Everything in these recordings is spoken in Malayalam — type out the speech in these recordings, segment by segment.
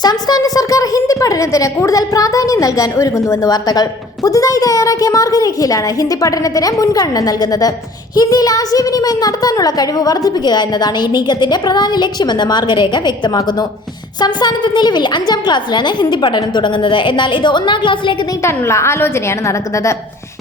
സംസ്ഥാന സർക്കാർ ഹിന്ദി പഠനത്തിന് കൂടുതൽ പ്രാധാന്യം നൽകാൻ ഒരുങ്ങുന്നുവെന്ന് വാർത്തകൾ. പുതുതായി തയ്യാറാക്കിയ മാർഗരേഖയിലാണ് ഹിന്ദി പഠനത്തിന് മുൻഗണന നൽകുന്നത്. ഹിന്ദിയിൽ ആശയവിനിമയം നടത്താനുള്ള കഴിവ് വർദ്ധിപ്പിക്കുക എന്നതാണ് ഈ നീക്കത്തിന്റെ പ്രധാന ലക്ഷ്യമെന്ന് മാർഗരേഖ വ്യക്തമാക്കുന്നു. സംസ്ഥാനത്ത് നിലവിൽ അഞ്ചാം ക്ലാസ്സിലാണ് ഹിന്ദി പഠനം തുടങ്ങുന്നത്. എന്നാൽ ഇത് ഒന്നാം ക്ലാസ്സിലേക്ക് നീട്ടാനുള്ള ആലോചനയാണ് നടക്കുന്നത്.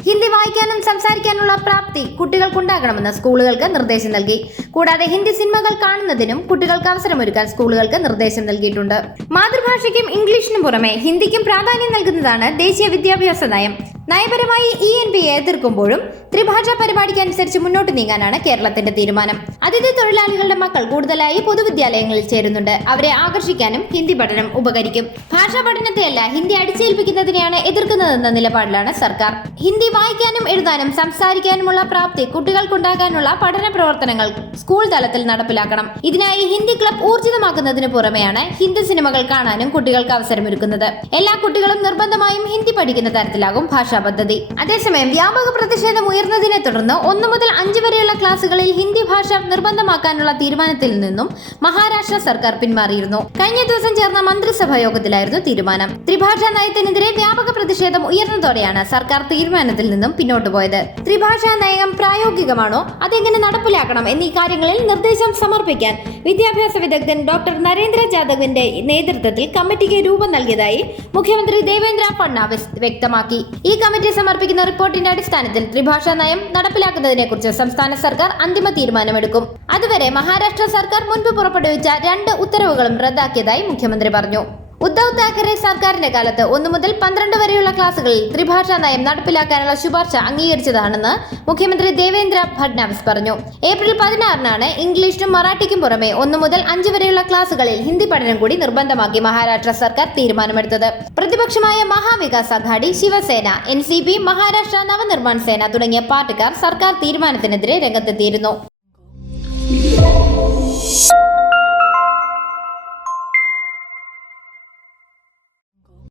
ഹിന്ദി വായിക്കാനും സംസാരിക്കാനുള്ള പ്രാപ്തി കുട്ടികൾക്കുണ്ടാകണമെന്ന് സ്കൂളുകൾക്ക് നിർദ്ദേശം നൽകി. കൂടാതെ ഹിന്ദി സിനിമകൾ കാണുന്നതിനും കുട്ടികൾക്ക് അവസരമൊരുക്കാൻ സ്കൂളുകൾക്ക് നിർദ്ദേശം നൽകിയിട്ടുണ്ട്. മാതൃഭാഷയ്ക്കും ഇംഗ്ലീഷിനും പുറമെ ഹിന്ദിക്കും പ്രാധാന്യം നൽകുന്നതാണ് ദേശീയ വിദ്യാഭ്യാസ നയം. നയപരമായി ഇ എൻ പി എതിർക്കുമ്പോഴും ത്രിഭാഷാ പരിപാടിക്ക് അനുസരിച്ച് മുന്നോട്ട് നീങ്ങാനാണ് കേരളത്തിന്റെ തീരുമാനം. അതിഥി തൊഴിലാളികളുടെ മക്കൾ കൂടുതലായി പൊതുവിദ്യാലയങ്ങളിൽ ചേരുന്നുണ്ട്. അവരെ ആകർഷിക്കാനും ഹിന്ദി പഠനം ഉപകരിക്കും. ഭാഷാ പഠനത്തെയല്ല ഹിന്ദി അടിച്ചേൽപ്പിക്കുന്നതിനെയാണ് എതിർക്കുന്നതെന്ന നിലപാടിലാണ് സർക്കാർ. ഹിന്ദി വായിക്കാനും എഴുതാനും സംസാരിക്കാനുമുള്ള പ്രാപ്തി കുട്ടികൾക്കുണ്ടാകാനുള്ള പഠന പ്രവർത്തനങ്ങൾ സ്കൂൾ തലത്തിൽ നടപ്പിലാക്കണം. ഇതിനായി ഹിന്ദി ക്ലബ് ഊർജിതമാക്കുന്നതിന് പുറമെയാണ് ഹിന്ദി സിനിമകൾ കാണാനും കുട്ടികൾക്ക് അവസരമൊരുക്കുന്നത്. എല്ലാ കുട്ടികളും നിർബന്ധമായും ഹിന്ദി പഠിക്കുന്ന തരത്തിലാകും ഭാഷാ പദ്ധതി. അതേസമയം വ്യാപക പ്രതിഷേധം ഉയർന്നതിനെ തുടർന്ന് ഒന്നു മുതൽ അഞ്ച് വരെയുള്ള ക്ലാസുകളിൽ ഹിന്ദി ഭാഷ നിർബന്ധമാക്കാനുള്ള തീരുമാനത്തിൽ നിന്നും മഹാരാഷ്ട്ര സർക്കാർ പിന്മാറിയിരുന്നു. കഴിഞ്ഞ ദിവസം ചേർന്ന മന്ത്രിസഭാ യോഗത്തിലായിരുന്നു തീരുമാനം. ത്രിഭാഷാ നയത്തിനെതിരെ വ്യാപക പ്രതിഷേധം ഉയർന്നതോടെയാണ് സർക്കാർ തീരുമാനത്തിൽ നിന്നും പിന്നോട്ട് പോയത്. ത്രിഭാഷാ നയം പ്രായോഗികമാണോ? അതെങ്ങനെ നടപ്പിലാക്കണം എന്നീ കാര്യങ്ങളിൽ നിർദ്ദേശം സമർപ്പിക്കാൻ വിദ്യാഭ്യാസ വിദഗ്ധൻ ഡോക്ടർ നരേന്ദ്ര ജാദവിന്റെ നേതൃത്വത്തിൽ കമ്മിറ്റിക്ക് രൂപം നൽകിയതായി മുഖ്യമന്ത്രി ദേവേന്ദ്ര ഫഡ്നാവിസ് വ്യക്തമാക്കി. ഈ കമ്മിറ്റി സമർപ്പിക്കുന്ന റിപ്പോർട്ടിന്റെ അടിസ്ഥാനത്തിൽ ത്രിഭാഷാ നയം നടപ്പിലാക്കുന്നതിനെക്കുറിച്ച് സംസ്ഥാന സർക്കാർ അന്തിമ തീരുമാനമെടുക്കും. അതുവരെ മഹാരാഷ്ട്ര സർക്കാർ മുൻപ് പുറപ്പെടുവിച്ച രണ്ട് ഉത്തരവുകളും റദ്ദാക്കിയതായി മുഖ്യമന്ത്രി പറഞ്ഞു. ഉദ്ധവ് താക്കറെ സർക്കാരിന്റെ കാലത്ത് ഒന്നു മുതൽ പന്ത്രണ്ട് വരെയുള്ള ക്ലാസുകളിൽ ത്രിഭാഷാ നയം നടപ്പിലാക്കാനുള്ള ശുപാർശ അംഗീകരിച്ചതാണെന്ന് മുഖ്യമന്ത്രി ദേവേന്ദ്ര ഫഡ്നാവിസ് പറഞ്ഞു. ഏപ്രിൽ പതിനാറിനാണ് ഇംഗ്ലീഷിനും മറാഠിക്കും പുറമെ ഒന്നു മുതൽ അഞ്ച് വരെയുള്ള ക്ലാസുകളിൽ ഹിന്ദി പഠനം കൂടി നിർബന്ധമാക്കി മഹാരാഷ്ട്ര സർക്കാർ തീരുമാനമെടുത്തത്. പ്രതിപക്ഷമായ Maha Vikas Aghadi Shiv Sena N C P Maharashtra Navnirman Sena തുടങ്ങിയ പാർട്ടിക്കാർ സർക്കാർ തീരുമാനത്തിനെതിരെ രംഗത്തെത്തിയിരുന്നു.